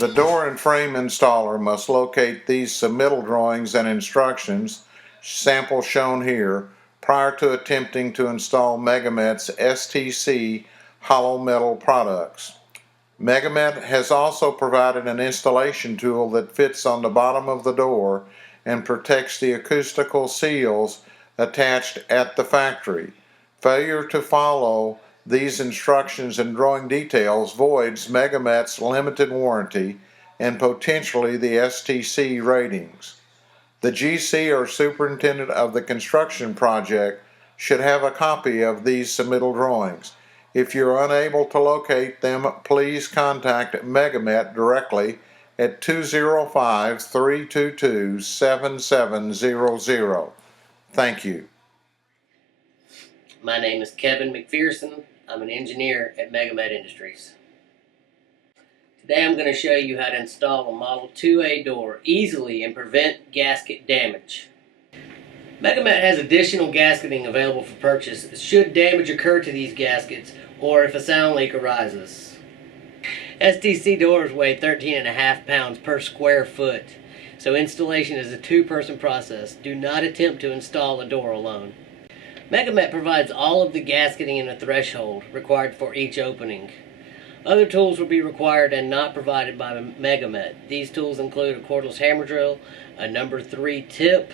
The door and frame installer must locate these submittal drawings and instructions, sample shown here, prior to attempting to install MegaMet's STC hollow metal products. MegaMet has also provided an installation tool that fits on the bottom of the door and protects the acoustical seals attached at the factory. Failure to follow these instructions and drawing details voids MegaMet's limited warranty and potentially the STC ratings. The GC or superintendent of the construction project should have a copy of these submittal drawings. If you're unable to locate them, please contact MegaMet directly at 205-322-7700. Thank you. My name is Kevin McPherson. I'm an engineer at MegaMet Industries. Today I'm going to show you how to install a Model 2A door easily and prevent gasket damage. MegaMet has additional gasketing available for purchase should damage occur to these gaskets or if a sound leak arises. STC doors weigh 13.5 pounds per square foot, so installation is a two-person process. Do not attempt to install a door alone. MegaMet provides all of the gasketing and a threshold required for each opening. Other tools will be required and not provided by MegaMet. These tools include a cordless hammer drill, a number 3 tip,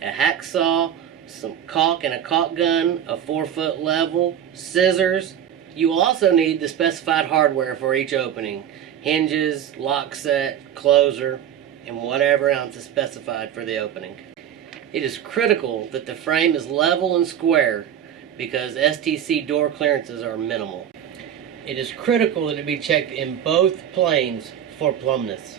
a hacksaw, some caulk and a caulk gun, a 4-foot level, scissors. You will also need the specified hardware for each opening: hinges, lock set, closer, and whatever else is specified for the opening. It is critical that the frame is level and square because STC door clearances are minimal. It is critical that it be checked in both planes for plumbness.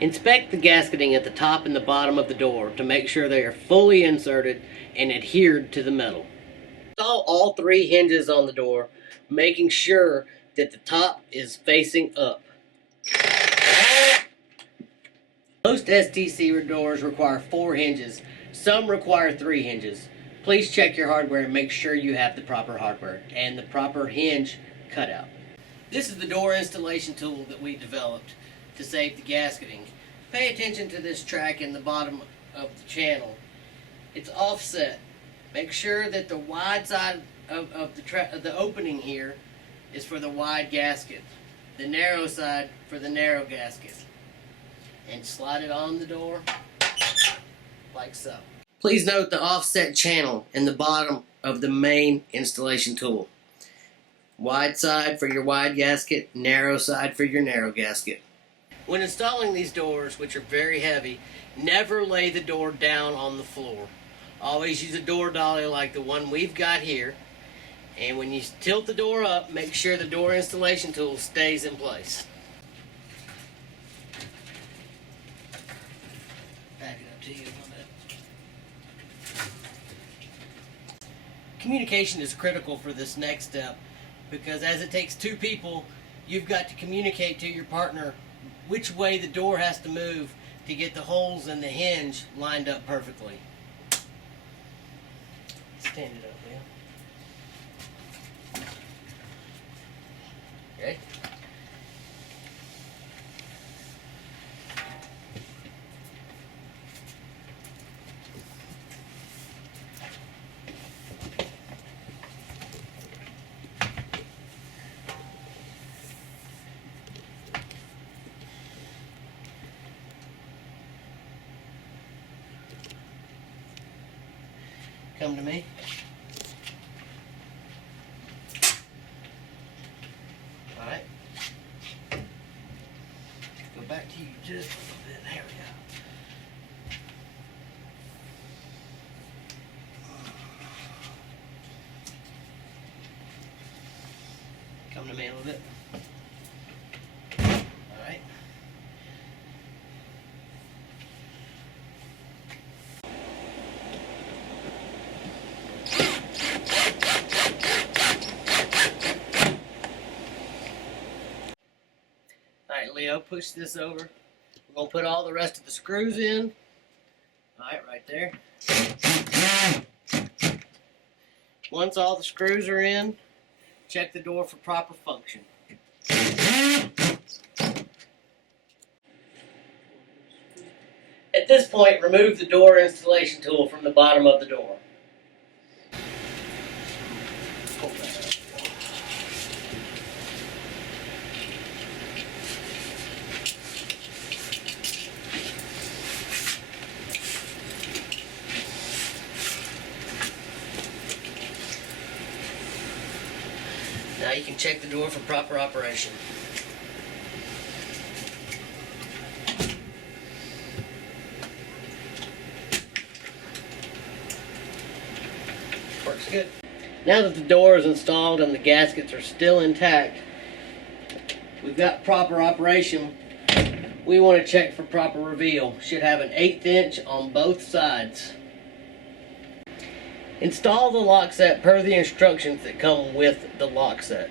Inspect the gasketing at the top and the bottom of the door to make sure they are fully inserted and adhered to the metal. Install all 3 hinges on the door, making sure that the top is facing up. Most STC doors require 4 hinges. Some require 3 hinges. Please check your hardware and make sure you have the proper hardware and the proper hinge cutout. This is the door installation tool that we developed to save the gasketing. Pay attention to this track in the bottom of the channel. It's offset. Make sure that the wide side of the opening here is for the wide gasket, the narrow side for the narrow gasket. And slide it on the door like so. Please note the offset channel in the bottom of the main installation tool. Wide side for your wide gasket, narrow side for your narrow gasket. When installing these doors, which are very heavy, never lay the door down on the floor. Always use a door dolly like the one we've got here. And when you tilt the door up, make sure the door installation tool stays in place. Back it up to you a little bit. Communication is critical for this next step because as it takes 2 people, you've got to communicate to your partner which way the door has to move to get the holes in the hinge lined up perfectly. Stand it up, man. Okay. Come to me. Alright. Go back to you just a little bit. There we go. Come to me a little bit. Alright. Alright, Leo, push this over. We're going to put all the rest of the screws in. Alright, right there. Once all the screws are in, check the door for proper function. At this point, remove the door installation tool from the bottom of the door. Now you can check the door for proper operation. Works good. Now that the door is installed and the gaskets are still intact, we've got proper operation. We want to check for proper reveal. Should have an 1/8 inch on both sides. Install the lock set per the instructions that come with the lock set.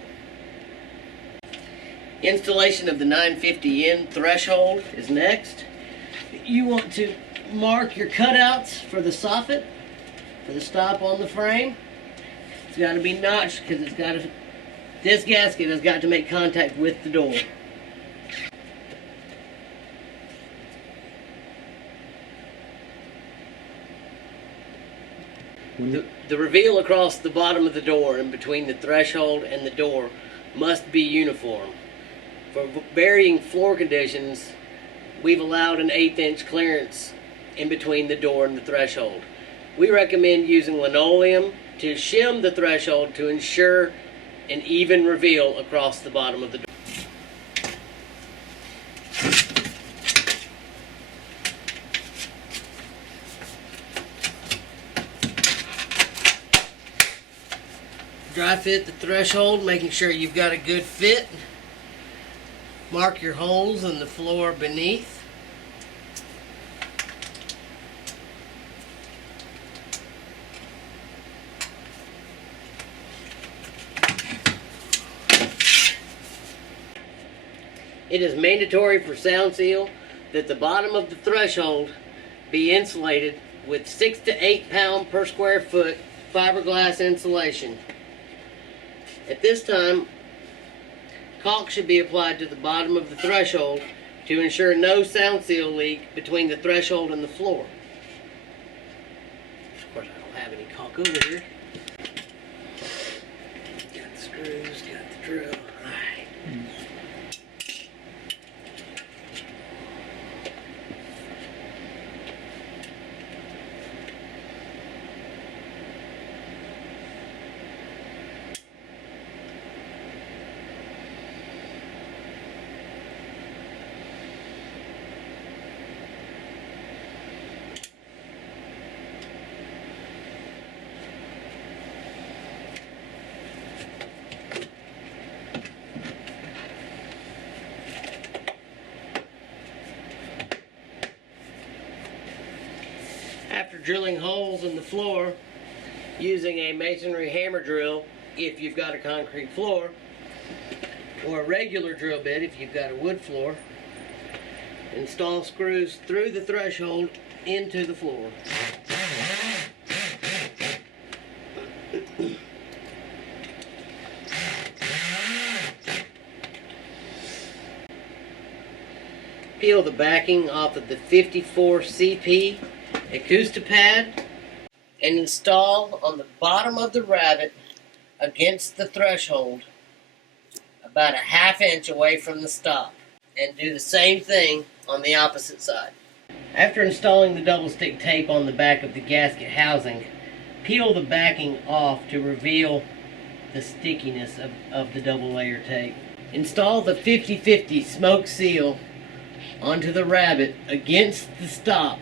Installation of the 950N threshold is next. You want to mark your cutouts for the soffit, for the stop on the frame. It's got to be notched because this gasket has got to make contact with the door. The reveal across the bottom of the door and between the threshold and the door must be uniform. For varying floor conditions, we've allowed an 1/8 inch clearance in between the door and the threshold. We recommend using linoleum to shim the threshold to ensure an even reveal across the bottom of the door. Dry fit the threshold, making sure you've got a good fit. Mark your holes in the floor beneath. It is mandatory for sound seal that the bottom of the threshold be insulated with 6 to 8 pound per square foot fiberglass insulation. At this time, caulk should be applied to the bottom of the threshold to ensure no sound seal leak between the threshold and the floor. Of course, I don't have any caulk over here. Got the screws, got the drill. Alright. After drilling holes in the floor using a masonry hammer drill if you've got a concrete floor, or a regular drill bit if you've got a wood floor, install screws through the threshold into the floor. Peel the backing off of the 54 CP Acoustapad and install on the bottom of the rabbet against the threshold about a 1/2 inch away from the stop, and do the same thing on the opposite side. After installing the double stick tape on the back of the gasket housing, peel the backing off to reveal the stickiness of the double layer tape. Install the 50/50 smoke seal onto the rabbet against the stop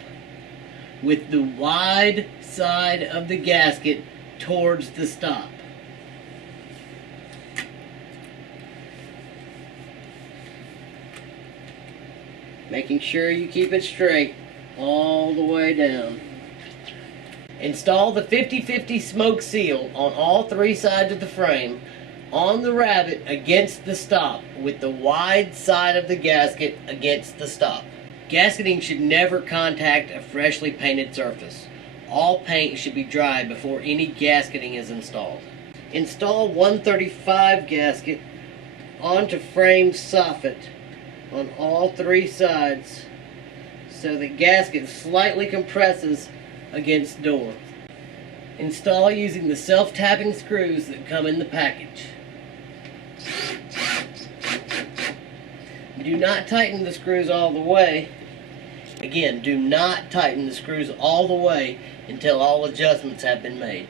with the wide side of the gasket towards the stop. Making sure you keep it straight all the way down. Install the 50/50 smoke seal on all 3 sides of the frame on the rabbet against the stop with the wide side of the gasket against the stop. Gasketing should never contact a freshly painted surface. All paint should be dry before any gasketing is installed. Install 135 gasket onto frame soffit on all 3 sides so the gasket slightly compresses against door. Install using the self-tapping screws that come in the package. Do not tighten the screws all the way. Again, do not tighten the screws all the way until all adjustments have been made.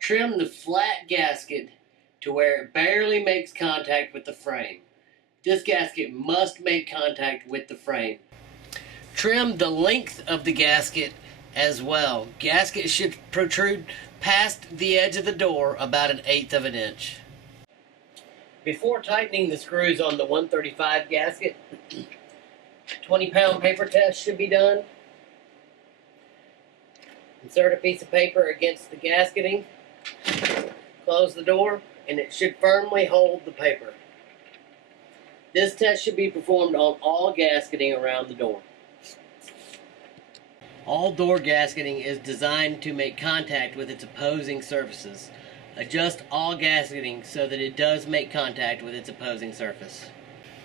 Trim the flat gasket to where it barely makes contact with the frame. This gasket must make contact with the frame. Trim the length of the gasket as well. Gasket should protrude past the edge of the door about 1/8 of an inch. Before tightening the screws on the 135 gasket, 20-pound paper test should be done. Insert a piece of paper against the gasketing, close the door, and it should firmly hold the paper. This test should be performed on all gasketing around the door. All door gasketing is designed to make contact with its opposing surfaces. Adjust all gasketing so that it does make contact with its opposing surface.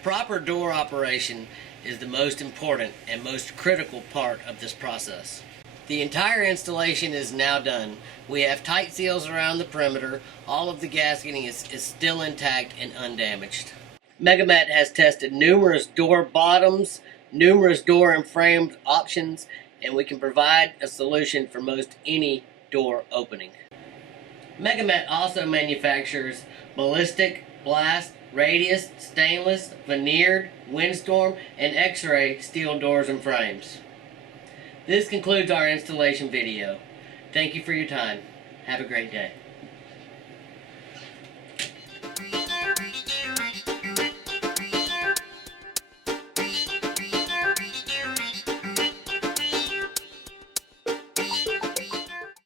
Proper door operation is the most important and most critical part of this process. The entire installation is now done. We have tight seals around the perimeter. All of the gasketing is still intact and undamaged. MegaMet has tested numerous door bottoms, numerous door and frame options, and we can provide a solution for most any door opening. MegaMet also manufactures ballistic, blast, radius, stainless, veneered, windstorm, and X-ray steel doors and frames. This concludes our installation video. Thank you for your time. Have a great day.